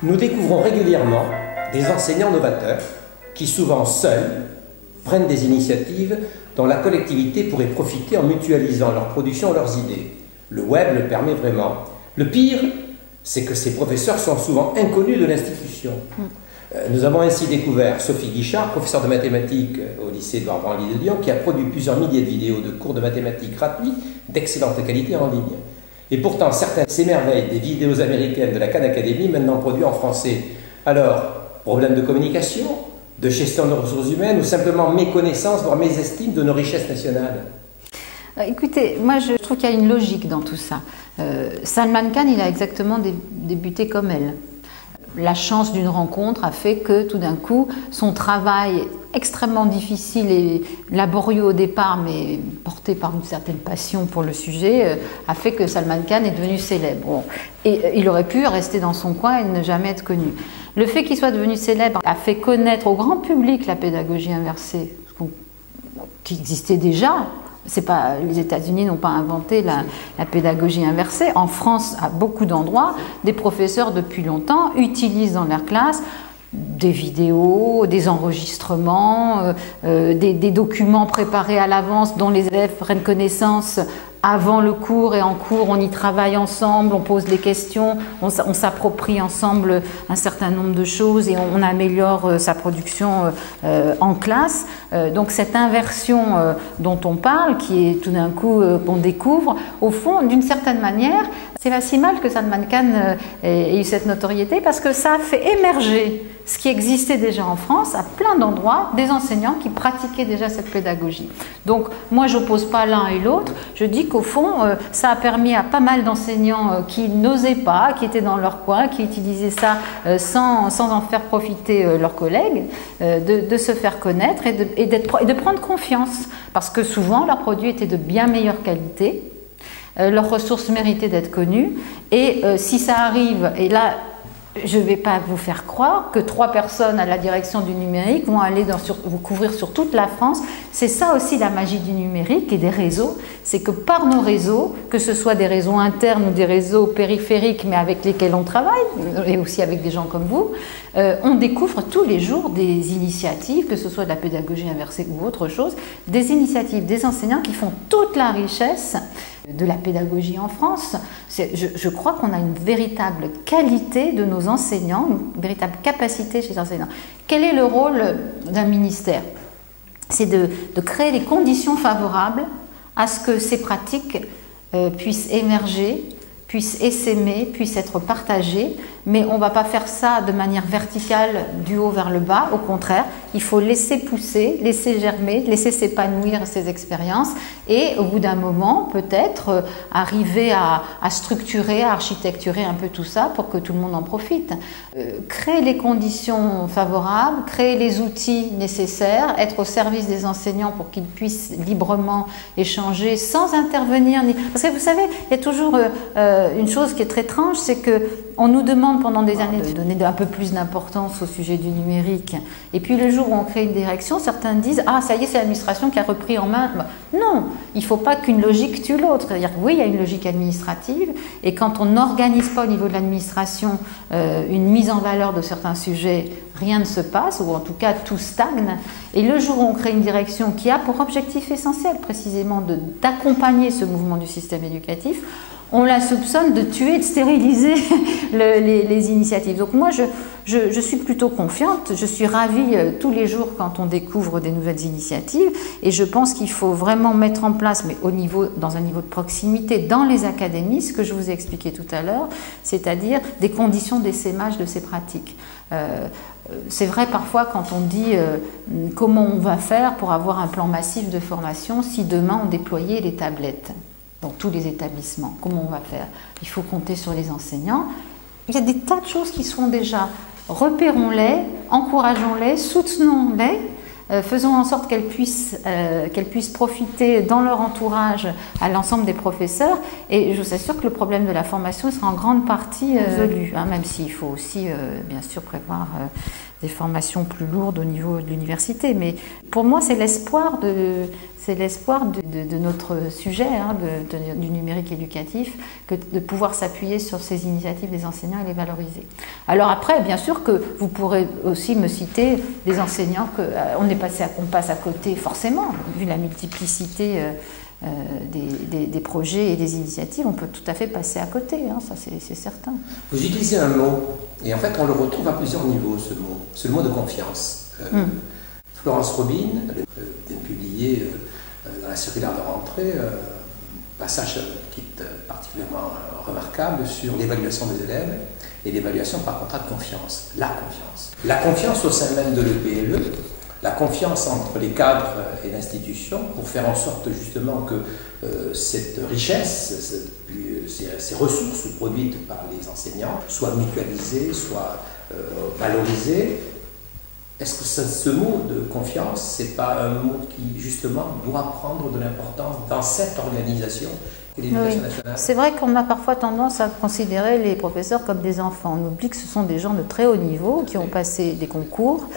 Nous découvrons régulièrement des enseignants novateurs qui, souvent seuls, prennent des initiatives dont la collectivité pourrait profiter en mutualisant leur production, leurs idées. Le web le permet vraiment. Le pire, c'est que ces professeurs sont souvent inconnus de l'institution. Nous avons ainsi découvert Sophie Guichard, professeure de mathématiques au lycée Édouard Branly de Lyon, qui a produit plusieurs milliers de vidéos de cours de mathématiques gratuits d'excellente qualité en ligne. Et pourtant, certains s'émerveillent des vidéos américaines de la Khan Academy, maintenant produites en français. Alors, problème de communication, de gestion de ressources humaines ou simplement méconnaissance, voire mésestime de nos richesses nationales? Écoutez, moi je trouve qu'il y a une logique dans tout ça. Salman Khan, il a exactement débuté comme elle. La chance d'une rencontre a fait que tout d'un coup, son travail extrêmement difficile et laborieux au départ, mais porté par une certaine passion pour le sujet, a fait que Salman Khan est devenu célèbre. Bon. Et il aurait pu rester dans son coin et ne jamais être connu. Le fait qu'il soit devenu célèbre a fait connaître au grand public la pédagogie inversée, qui existait déjà. Les États-Unis n'ont pas inventé la pédagogie inversée. En France, à beaucoup d'endroits, des professeurs depuis longtemps utilisent dans leur classe des vidéos, des enregistrements, des documents préparés à l'avance dont les élèves prennent connaissance avant le cours et en cours, on y travaille ensemble, on pose des questions, on s'approprie ensemble un certain nombre de choses et on améliore sa production en classe. Donc cette inversion dont on parle, qui est tout d'un coup qu'on découvre, au fond, d'une certaine manière, c'est pas si mal que Salman Khan ait eu cette notoriété parce que ça a fait émerger ce qui existait déjà en France, à plein d'endroits, des enseignants qui pratiquaient déjà cette pédagogie. Donc, moi, je n'oppose pas l'un et l'autre. Je dis qu'au fond, ça a permis à pas mal d'enseignants qui n'osaient pas, qui étaient dans leur coin, qui utilisaient ça sans en faire profiter leurs collègues, de se faire connaître et de prendre confiance. Parce que souvent, leurs produits étaient de bien meilleure qualité, leurs ressources méritaient d'être connues. Et si ça arrive, et là, je ne vais pas vous faire croire que 3 personnes à la direction du numérique vont aller vous couvrir sur toute la France. C'est ça aussi la magie du numérique et des réseaux, c'est que par nos réseaux, que ce soit des réseaux internes ou des réseaux périphériques, mais avec lesquels on travaille, et aussi avec des gens comme vous, on découvre tous les jours des initiatives, que ce soit de la pédagogie inversée ou autre chose, des initiatives des enseignants qui font toute la richesse de la pédagogie en France. Je crois qu'on a une véritable qualité de nos enseignants, une véritable capacité chez les enseignants. Quel est le rôle d'un ministère? C'est de créer les conditions favorables à ce que ces pratiques puissent émerger, puissent essaimer, puissent être partagées, mais on ne va pas faire ça de manière verticale du haut vers le bas. Au contraire, il faut laisser pousser, laisser germer, laisser s'épanouir ces expériences et au bout d'un moment, peut-être arriver à structurer, à architecturer un peu tout ça pour que tout le monde en profite. Créer les conditions favorables, créer les outils nécessaires, être au service des enseignants pour qu'ils puissent librement échanger sans intervenir. Parce que vous savez, il y a toujours une chose qui est très étrange, c'est qu'on nous demande pendant des années de donner un peu plus d'importance au sujet du numérique. Et puis le jour où on crée une direction, certains disent « Ah, ça y est, c'est l'administration qui a repris en main. » Non, il ne faut pas qu'une logique tue l'autre. C'est-à-dire oui, il y a une logique administrative, et quand on n'organise pas au niveau de l'administration une mise en valeur de certains sujets, rien ne se passe, ou en tout cas tout stagne. Et le jour où on crée une direction qui a pour objectif essentiel précisément d'accompagner ce mouvement du système éducatif, on la soupçonne de tuer, de stériliser les initiatives. Donc moi, je suis plutôt confiante, je suis ravie tous les jours quand on découvre des nouvelles initiatives, et je pense qu'il faut vraiment mettre en place, mais dans un niveau de proximité, dans les académies, ce que je vous ai expliqué tout à l'heure, c'est-à-dire des conditions d'essaimage de ces pratiques. C'est vrai parfois quand on dit comment on va faire pour avoir un plan massif de formation si demain on déployait les tablettes dans tous les établissements. Comment on va faire? Il faut compter sur les enseignants. Il y a des tas de choses qui se font déjà. Repérons-les, encourageons-les, soutenons-les, faisons en sorte qu'elles puissent profiter dans leur entourage à l'ensemble des professeurs, et je vous assure que le problème de la formation sera en grande partie résolu, hein, même s'il faut aussi bien sûr prévoir des formations plus lourdes au niveau de l'université. Mais pour moi, c'est l'espoir de notre sujet, hein, du numérique éducatif, que de pouvoir s'appuyer sur ces initiatives des enseignants et les valoriser. Alors après, bien sûr que vous pourrez aussi me citer des enseignants qu'on passe à côté forcément, vu la multiplicité des projets et des initiatives, on peut tout à fait passer à côté, hein, ça c'est certain. Vous utilisez un mot, et en fait on le retrouve à plusieurs niveaux, ce mot de confiance. Florence Robin vient de publier dans la circulaire de rentrée un passage qui est particulièrement remarquable sur l'évaluation des élèves et l'évaluation par contrat de confiance, la confiance. La confiance au sein même de l'EPLE, la confiance entre les cadres et l'institution pour faire en sorte justement que cette richesse, ces ressources produites par les enseignants soient mutualisées, soient valorisées. Est-ce que ce mot de confiance, c'est pas un mot qui justement doit prendre de l'importance dans cette organisation qu'est l'éducation nationale? C'est vrai qu'on a parfois tendance à considérer les professeurs comme des enfants. On oublie que ce sont des gens de très haut niveau qui ont passé des concours,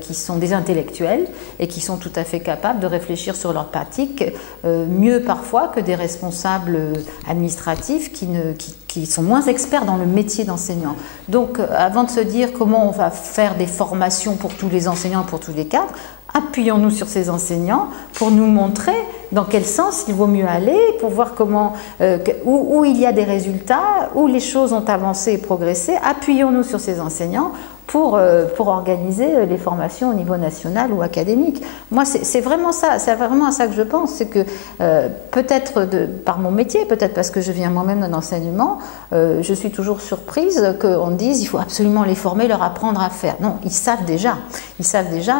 qui sont des intellectuels et qui sont tout à fait capables de réfléchir sur leur pratique, mieux parfois que des responsables administratifs qui sont moins experts dans le métier d'enseignant. Donc avant de se dire comment on va faire des formations pour tous les enseignants, pour tous les cadres, appuyons-nous sur ces enseignants pour nous montrer dans quel sens il vaut mieux aller, pour voir comment, où il y a des résultats, où les choses ont avancé et progressé. Appuyons-nous sur ces enseignants pour organiser les formations au niveau national ou académique. Moi, c'est vraiment ça, c'est vraiment à ça que je pense, c'est que peut-être par mon métier, peut-être parce que je viens moi-même d'un enseignement, je suis toujours surprise qu'on dise il faut absolument les former, leur apprendre à faire. Non, ils savent déjà,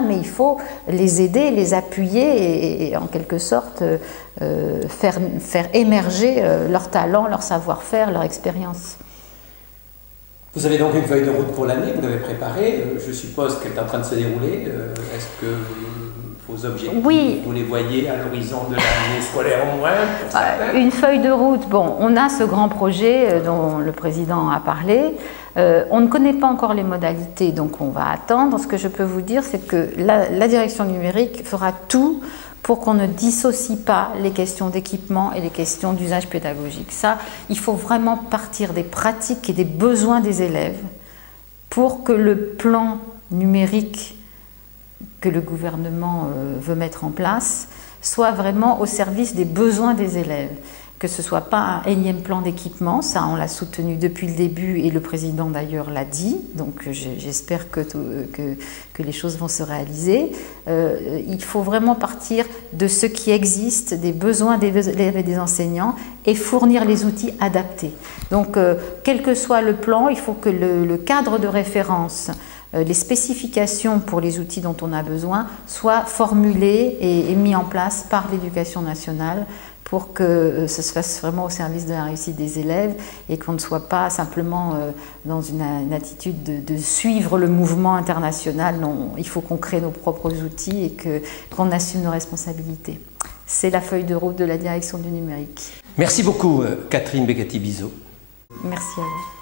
mais il faut les aider, les appuyer et en quelque sorte faire émerger leur talent, leur savoir-faire, leur expérience. Vous avez donc une feuille de route pour l'année, vous l'avez préparée, je suppose qu'elle est en train de se dérouler. Est-ce que vos objectifs, oui, vous les voyez à l'horizon de l'année scolaire au moins? Une feuille de route, bon, on a ce grand projet dont le président a parlé. On ne connaît pas encore les modalités, donc on va attendre. Ce que je peux vous dire, c'est que la direction numérique fera tout pour qu'on ne dissocie pas les questions d'équipement et les questions d'usage pédagogique. Ça, il faut vraiment partir des pratiques et des besoins des élèves pour que le plan numérique que le gouvernement veut mettre en place soit vraiment au service des besoins des élèves. Que ce ne soit pas un énième plan d'équipement, ça on l'a soutenu depuis le début et le président d'ailleurs l'a dit, donc j'espère que les choses vont se réaliser. Il faut vraiment partir de ce qui existe, des besoins des élèves et des enseignants et fournir les outils adaptés. Donc quel que soit le plan, il faut que le cadre de référence, les spécifications pour les outils dont on a besoin soient formulées et mis en place par l'Éducation nationale pour que ça se fasse vraiment au service de la réussite des élèves et qu'on ne soit pas simplement dans une attitude de suivre le mouvement international. Non, il faut qu'on crée nos propres outils et qu'on assume nos responsabilités. C'est la feuille de route de la direction du numérique. Merci beaucoup, Catherine Beccati-Bizot. Merci à vous.